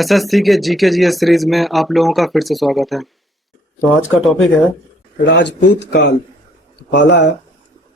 SSC के GK GS series में आप लोगों का फिर से स्वागत है। तो आज का टॉपिक है राजपूत काल। तो पहला है,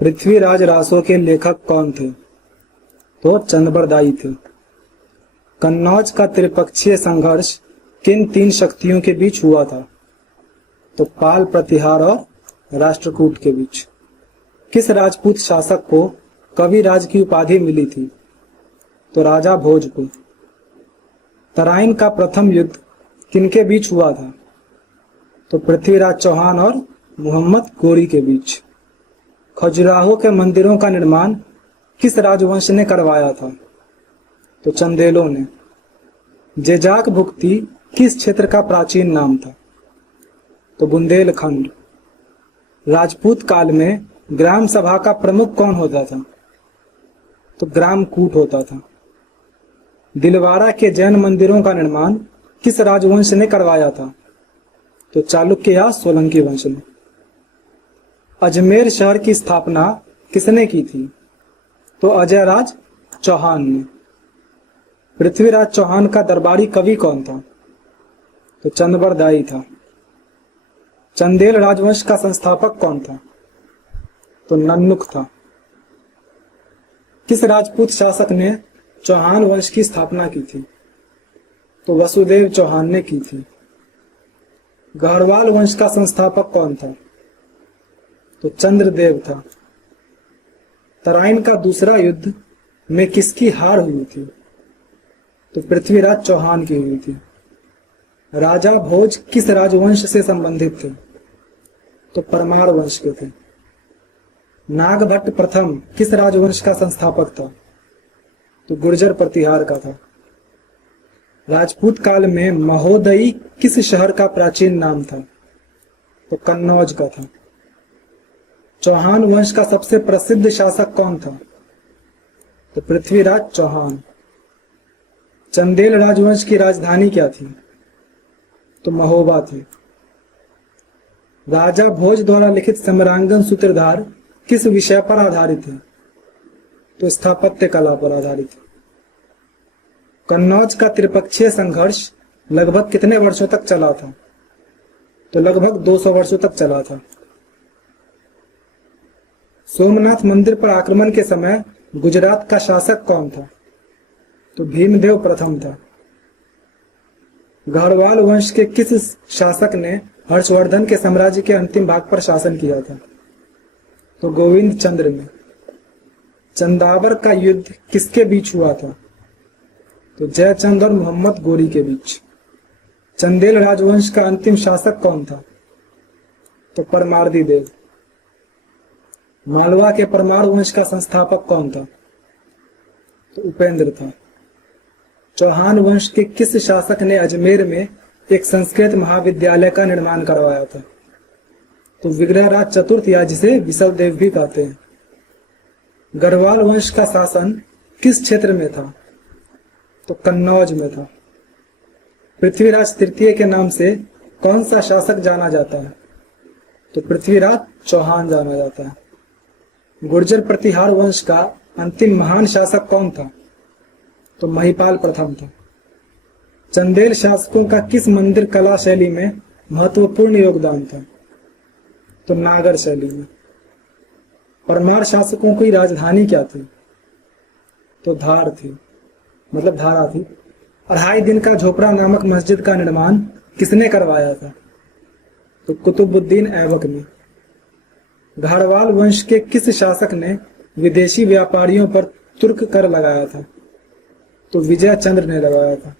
पृथ्वीराज रासो के लेखक कौन थे? तो चंद्रबरदाई थे। कन्नौज का त्रिपक्षीय संघर्ष किन तीन शक्तियों के बीच हुआ था? तो पाल, प्रतिहार और राष्ट्रकूट के बीच। किस राजपूत शासक को कविराज की उपाधि मिली थी? तो राजा भोज को। तराइन का प्रथम युद्ध किनके बीच हुआ था? तो पृथ्वीराज चौहान और मोहम्मद गोरी के बीच। खजुराहो के मंदिरों का निर्माण किस राजवंश ने करवाया था? तो चंदेलों ने। जेजाक भुक्ति किस क्षेत्र का प्राचीन नाम था? तो बुंदेलखंड। राजपूत काल में ग्राम सभा का प्रमुख कौन होता था? तो ग्राम कूट होता था। दिलवारा के जैन मंदिरों का निर्माण किस राजवंश ने करवाया था? तो चालुक्य या सोलंकी वंश ने। अजमेर शहर की स्थापना किसने की थी? तो अजयराज चौहान ने। पृथ्वीराज चौहान का दरबारी कवि कौन था? तो चंद्रबरदाई था। चंदेल राजवंश का संस्थापक कौन था? तो नन्नुक था। किस राजपूत शासक ने चौहान वंश की स्थापना की थी? तो वसुदेव चौहान ने की थी। गढ़वाल वंश का संस्थापक कौन था? तो चंद्रदेव था। तराइन का दूसरा युद्ध में किसकी हार हुई थी? तो पृथ्वीराज चौहान की हुई थी। राजा भोज किस राजवंश से संबंधित थे? तो परमार वंश के थे। नागभट्ट प्रथम किस राजवंश का संस्थापक था? तो गुर्जर प्रतिहार का था। राजपूत काल में महोदई किस शहर का प्राचीन नाम था? तो कन्नौज का था। चौहान वंश का सबसे प्रसिद्ध शासक कौन था? तो पृथ्वीराज चौहान। चंदेल राजवंश की राजधानी क्या थी? तो महोबा थी। राजा भोज द्वारा लिखित सम्रांगन सूत्रधार किस विषय पर आधारित है? तो स्थापत्य कला पर आधारित है। कन्नौज का त्रिपक्षीय संघर्ष लगभग कितने वर्षों तक चला था? तो लगभग 200 वर्षों तक चला था। सोमनाथ मंदिर पर आक्रमण के समय गुजरात का शासक कौन था? तो भीमदेव प्रथम था। गढ़वाल वंश के किस शासक ने हर्षवर्धन के साम्राज्य के अंतिम भाग पर शासन किया था? तो गोविंद चंद्र ने। चंदावर का युद्ध किसके बीच हुआ था? तो जयचंद और मोहम्मद गोरी के बीच। चंदेल राजवंश का अंतिम शासक कौन था? तो परमार्दी देव। मालवा के परमार वंश का संस्थापक कौन था? तो उपेंद्र था। चौहान वंश के किस शासक ने अजमेर में एक संस्कृत महाविद्यालय का निर्माण करवाया था? तो विग्रहराज चतुर्थ, या जिसे विसल देव भी कहते हैं। गढ़वाल वंश का शासन किस क्षेत्र में था? तो कन्नौज में था। पृथ्वीराज तृतीय के नाम से कौन सा शासक जाना जाता है? तो पृथ्वीराज चौहान जाना जाता है। गुर्जर प्रतिहार वंश का अंतिम महान शासक कौन था? तो महिपाल प्रथम था। चंदेल शासकों का किस मंदिर कला शैली में महत्वपूर्ण योगदान था? तो नागर शैली में। परमार शासकों की राजधानी क्या थी? तो धार थी, मतलब धारा थी। 2.5 दिन का झोपड़ा नामक मस्जिद का निर्माण किसने करवाया था? तो कुतुबुद्दीन ऐबक ने। गढ़वाल वंश के किस शासक ने विदेशी व्यापारियों पर तुर्क कर लगाया था? तो विजय चंद्र ने लगाया था।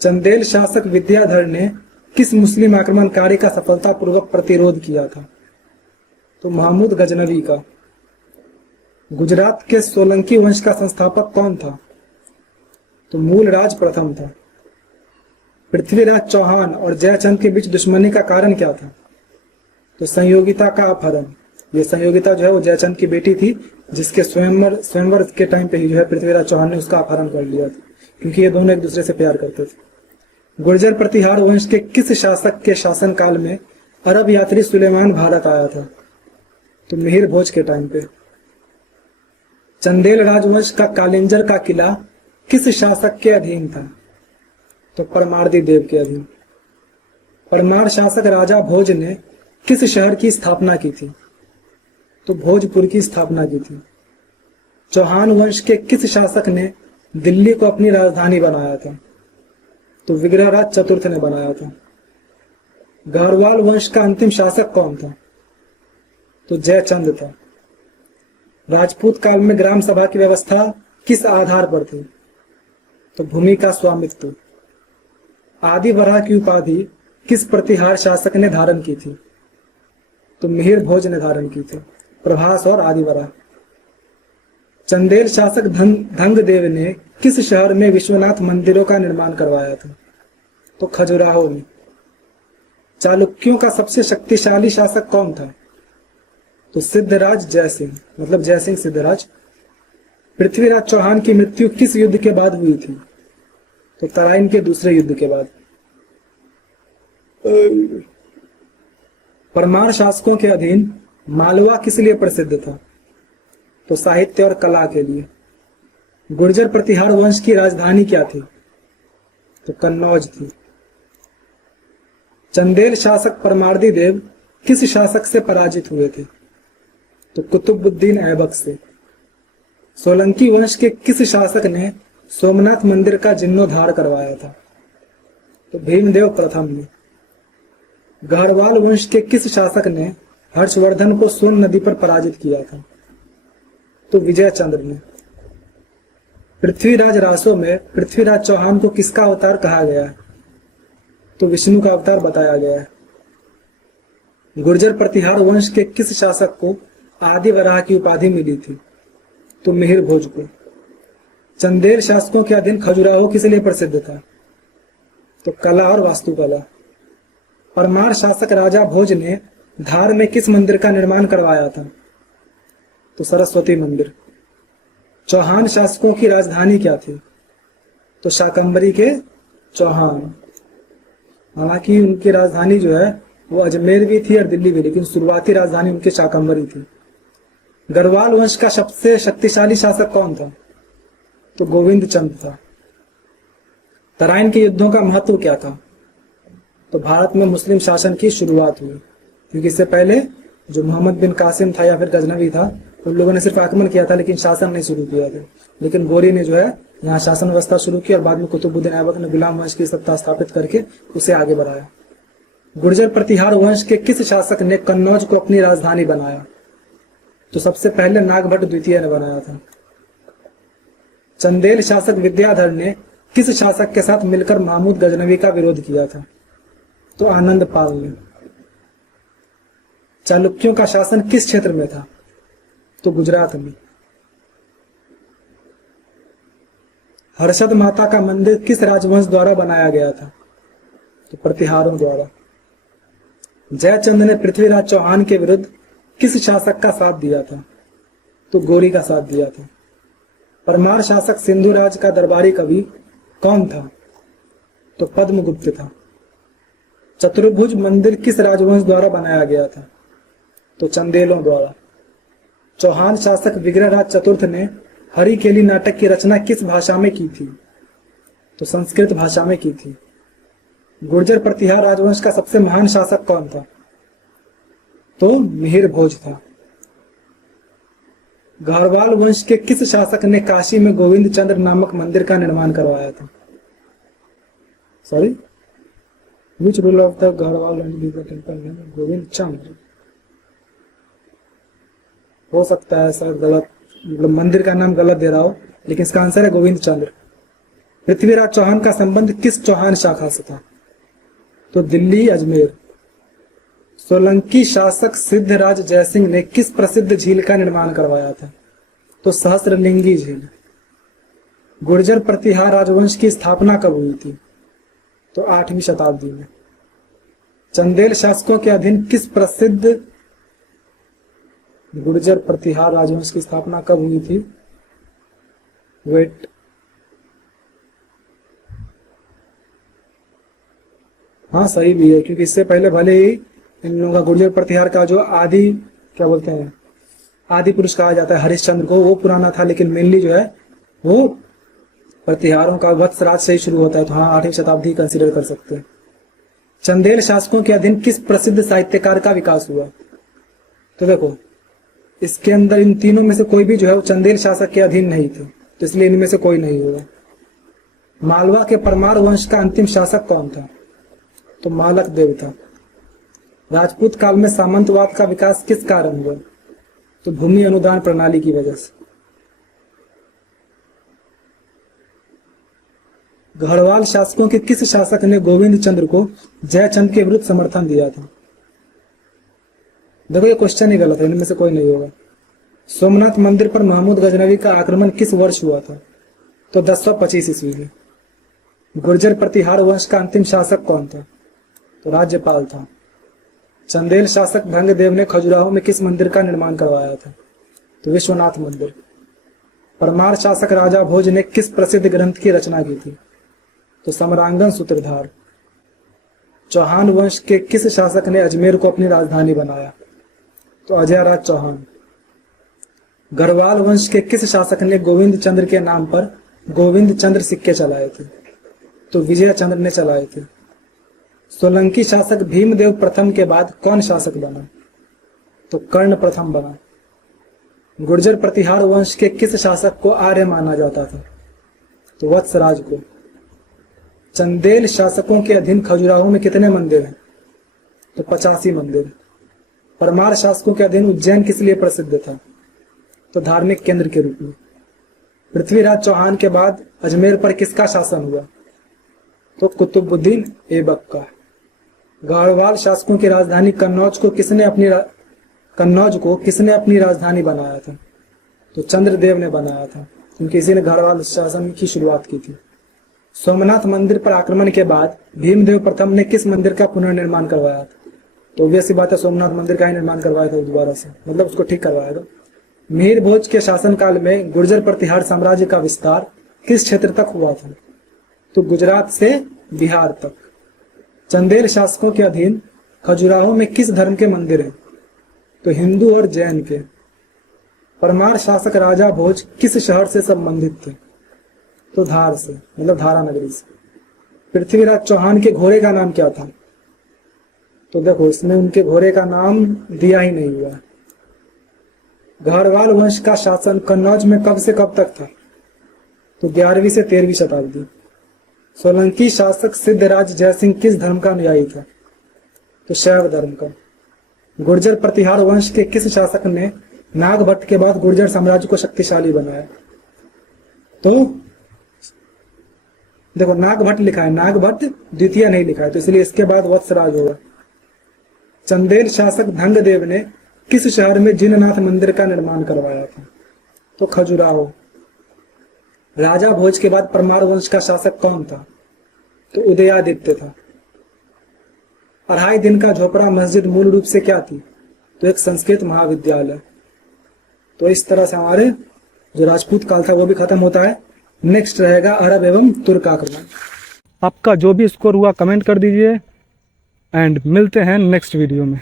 चंदेल शासक विद्याधर ने किस मुस्लिम आक्रमणकारी का सफलतापूर्वक प्रतिरोध किया था? तो महमूद गजनवी का। गुजरात के सोलंकी वंश का संस्थापक कौन था? तो मूलराज प्रथम था। पृथ्वीराज चौहान और जयचंद के बीच दुश्मनी का कारण क्या था? तो संयोगिता का अपहरण। ये संयोगिता जो है वो जयचंद की बेटी थी, जिसके स्वयंवर के टाइम पे ही जो है पृथ्वीराज चौहान ने उसका अपहरण कर लिया था, क्योंकि ये दोनों एक दूसरे से प्यार करते थे। गुर्जर प्रतिहार वंश के किस शासक के शासनकाल में अरब यात्री सुलेमान भारत आया था? तो मिहिर भोज के टाइम पे। चंदेल राजवंश का कालिंजर का किला किस शासक के अधीन था? तो परमार्दी देव के अधीन। परमार शासक राजा भोज ने किस शहर की स्थापना की थी? तो भोजपुर की स्थापना की थी। चौहान वंश के किस शासक ने दिल्ली को अपनी राजधानी बनाया था? तो विग्रहराज चतुर्थ ने बनाया था। गारवाल वंश का अंतिम शासक कौन था? तो जयचंद था। राजपूत काल में ग्राम सभा की व्यवस्था किस आधार पर थी? तो भूमि का स्वामित्व। आदि वराह की उपाधि किस प्रतिहार शासक ने धारण की थी? तो मिहिर भोज ने धारण की थी। प्रभास और आदि वराह। चंदेल शासक धंग देव ने किस शहर में विश्वनाथ मंदिरों का निर्माण करवाया था? तो खजुराहो में। चालुक्यों का सबसे शक्तिशाली शासक कौन था? तो सिद्धराज जयसिंह, मतलब जयसिंह सिद्धराज। पृथ्वीराज चौहान की मृत्यु किस युद्ध के बाद हुई थी? तो तराइन के दूसरे युद्ध के बाद। परमार शासकों के अधीन मालवा किस लिए प्रसिद्ध था? तो साहित्य और कला के लिए। गुर्जर प्रतिहार वंश की राजधानी क्या थी? तो कन्नौज थी। चंदेल शासक परमार्दी देव किस शासक से पराजित हुए थे? तो कुतुबुद्दीन ऐबक से। सोलंकी वंश के किस शासक ने सोमनाथ मंदिर का जीर्णोद्धार करवाया था? तो भीमदेव प्रथम ने। गाढ़वाल वंश के किस शासक ने हर्षवर्धन को सोन नदी पर पराजित किया था? तो विजय चंद्र ने। पृथ्वीराज रासो में पृथ्वीराज चौहान को किसका अवतार कहा गया है? तो विष्णु का अवतार बताया गया है। गुर्जर प्रतिहार वंश के किस शासक को आदि वराह की उपाधि मिली थी? तो मिहिर भोज को। चंदेल शासकों के अधीन खजुराहो किस लिए प्रसिद्ध था? तो कला और वास्तुकला। परमार शासक राजा भोज ने धार में किस मंदिर का निर्माण करवाया था? तो सरस्वती मंदिर। चौहान शासकों की राजधानी क्या थी? तो शाकंभरी के चौहान। हालांकि उनकी राजधानी जो है वो अजमेर भी थी और दिल्ली भी, लेकिन शुरुआती राजधानी उनकी शाकंभरी थी। गढ़वाल वंश का सबसे शक्तिशाली शासक कौन था? तो गोविंद चंद था। तराइन के युद्धों का महत्व क्या था? तो भारत में मुस्लिम शासन की शुरुआत हुई, क्योंकि इससे पहले जो मोहम्मद बिन कासिम था या फिर गजनवी था, उन लोगों ने सिर्फ आक्रमण किया था लेकिन शासन नहीं शुरू किया था। लेकिन गोरी ने जो है यहाँ शासन व्यवस्था शुरू की और बाद में कुतुबुद्दीन ऐबक ने गुलाम वंश की सत्ता स्थापित करके उसे आगे बढ़ाया। गुर्जर प्रतिहार वंश के किस शासक ने कन्नौज को अपनी राजधानी बनाया? तो सबसे पहले नागभट्ट द्वितीय ने बनाया था। चंदेल शासक विद्याधर ने किस शासक के साथ मिलकर महमूद गजनवी का विरोध किया था? तो आनंद पाल ने। चालुक्यों का शासन किस क्षेत्र में था? तो गुजरात में। हर्षद माता का मंदिर किस राजवंश द्वारा बनाया गया था? तो प्रतिहारों द्वारा। जयचंद ने पृथ्वीराज चौहान के विरुद्ध किस शासक का साथ दिया था? तो गोरी का साथ दिया था। परमार शासक सिंधुराज का दरबारी कवि कौन था? तो पद्मगुप्त था। चतुर्भुज मंदिर किस राजवंश द्वारा बनाया गया था? तो चंदेलों द्वारा। चौहान शासक विग्रहराज चतुर्थ ने हरिकेली नाटक की रचना किस भाषा में की थी? तो संस्कृत भाषा में की थी। गुर्जर प्रतिहार राजवंश का सबसे महान शासक कौन था? तो मिहिर भोज था। गाढ़वाल वंश के किस शासक ने काशी में गोविंद चंद्र नामक मंदिर का निर्माण करवाया था? Sorry, which rule of the Garhwal temple Govind Chandra. हो सकता है सर गलत, मतलब मंदिर का नाम गलत दे रहा हो, लेकिन इसका आंसर है गोविंद चंद्र। पृथ्वीराज चौहान का संबंध किस चौहान शाखा से था? तो दिल्ली अजमेर। सोलंकी शासक सिद्धराज जयसिंह ने किस प्रसिद्ध झील का निर्माण करवाया था? तो सहस्रलिंगी झील। गुर्जर प्रतिहार राजवंश की स्थापना कब हुई थी? तो 8वीं शताब्दी में। चंदेल शासकों के अधीन किस प्रसिद्ध गुर्जर प्रतिहार राजवंश की स्थापना कब हुई थी? वेट, हाँ सही भी है, क्योंकि इससे पहले भले ही इन लोगों का गुर्जर प्रतिहार का जो आदि क्या बोलते हैं आदि पुरुष कहा जाता है हरिश्चंद्र को, वो पुराना था, लेकिन मेनली जो है वो प्रतिहारों का वत्सराज से ही शुरू होता है, तो हाँ 8वीं शताब्दी कंसीडर कर सकते हैं। चंदेल शासकों के अधीन किस प्रसिद्ध साहित्यकार का विकास हुआ? तो देखो इसके अंदर इन तीनों में से कोई भी जो है वो चंदेल शासक के अधीन नहीं थे, तो इसलिए इनमें से कोई नहीं होगा। मालवा के परमार वंश का अंतिम शासक कौन था? तो मालक देव था। राजपूत काल में सामंतवाद का विकास किस कारण हुआ? तो भूमि अनुदान प्रणाली की वजह से। गढ़वाल शासकों के किस शासक ने गोविंद चंद्र को जयचंद के विरुद्ध समर्थन दिया था? देखो ये क्वेश्चन ही गलत है, इनमें से कोई नहीं होगा। सोमनाथ मंदिर पर महमूद गजनवी का आक्रमण किस वर्ष हुआ था? तो 1025 ईस्वी में। गुर्जर प्रतिहार वंश का अंतिम शासक कौन था? तो राज्यपाल था। चंदेल शासक भंगदेव ने खजुराहो में किस मंदिर का निर्माण करवाया था? तो विश्वनाथ मंदिर। परमार शासक राजा भोज ने किस प्रसिद्ध ग्रंथ की रचना की थी? तो समरांगन सूत्रधार। चौहान वंश के किस शासक ने अजमेर को अपनी राजधानी बनाया? तो अजय राज चौहान। गढ़वाल वंश के किस शासक ने गोविंद चंद्र के नाम पर गोविंद चंद्र सिक्के चलाए थे? तो विजय चंद्र ने चलाए थे। सोलंकी शासक भीमदेव प्रथम के बाद कौन शासक बना? तो कर्ण प्रथम बना। गुर्जर प्रतिहार वंश के किस शासक को आर्य माना जाता था? तो वत्सराज को। चंदेल शासकों के अधीन खजुराहो में कितने मंदिर हैं? तो 85 मंदिर। परमार शासकों के अधीन उज्जैन किस लिए प्रसिद्ध था? तो धार्मिक केंद्र के रूप में। पृथ्वीराज चौहान के बाद अजमेर पर किसका शासन हुआ? तो कुतुबुद्दीन ऐबक का। गढ़वाल शासकों की राजधानी कन्नौज को किसने अपनी राजधानी बनाया था? तो चंद्रदेव ने बनाया था, क्योंकि इसी ने गढ़वाल शासन की शुरुआत की थी। सोमनाथ मंदिर पर आक्रमण के बाद भीमदेव प्रथम ने किस मंदिर का पुनर्निर्माण करवाया था? तो वैसी बात है, सोमनाथ मंदिर का ही निर्माण करवाया था दोबारा से, मतलब उसको ठीक करवाया था। मीर भोज के शासनकाल में गुर्जर प्रतिहार साम्राज्य का विस्तार किस क्षेत्र तक हुआ था? तो गुजरात से बिहार तक। चंदेल शासकों के अधीन खजुराहो में किस धर्म के मंदिर हैं? तो हिंदू और जैन के। परमार शासक राजा भोज किस शहर से संबंधित थे? तो धार से, मतलब धारा नगरी से। पृथ्वीराज चौहान के घोड़े का नाम क्या था? तो देखो इसमें उनके घोड़े का नाम दिया ही नहीं हुआ। गढ़वाल वंश का शासन कन्नौज में कब से कब तक था? तो 11वीं से 13वीं शताब्दी। सोलंकी शासक सिद्धराज जयसिंह किस धर्म का अनुयायी था? तो शैव धर्म का। गुर्जर प्रतिहार वंश के किस शासक ने नागभट्ट के बाद गुर्जर साम्राज्य को शक्तिशाली बनाया? तो देखो नागभट्ट लिखा है, नागभट्ट द्वितीय नहीं लिखा है, तो इसलिए इसके बाद वत्सराज होगा। चंदेल शासक भंगदेव ने किस शहर में जिननाथ मंदिर का निर्माण करवाया था? तो खजुराहो। राजा भोज के बाद परमार वंश का शासक कौन था? तो उदयादित्य था। 2.5 दिन का झोपड़ा मस्जिद मूल रूप से क्या थी? तो एक संस्कृत महाविद्यालय। तो इस तरह से हमारे जो राजपूत काल था वो भी खत्म होता है। नेक्स्ट रहेगा अरब एवं तुर्क आक्रमण। आपका जो भी स्कोर हुआ कमेंट कर दीजिए एंड मिलते हैं नेक्स्ट वीडियो में।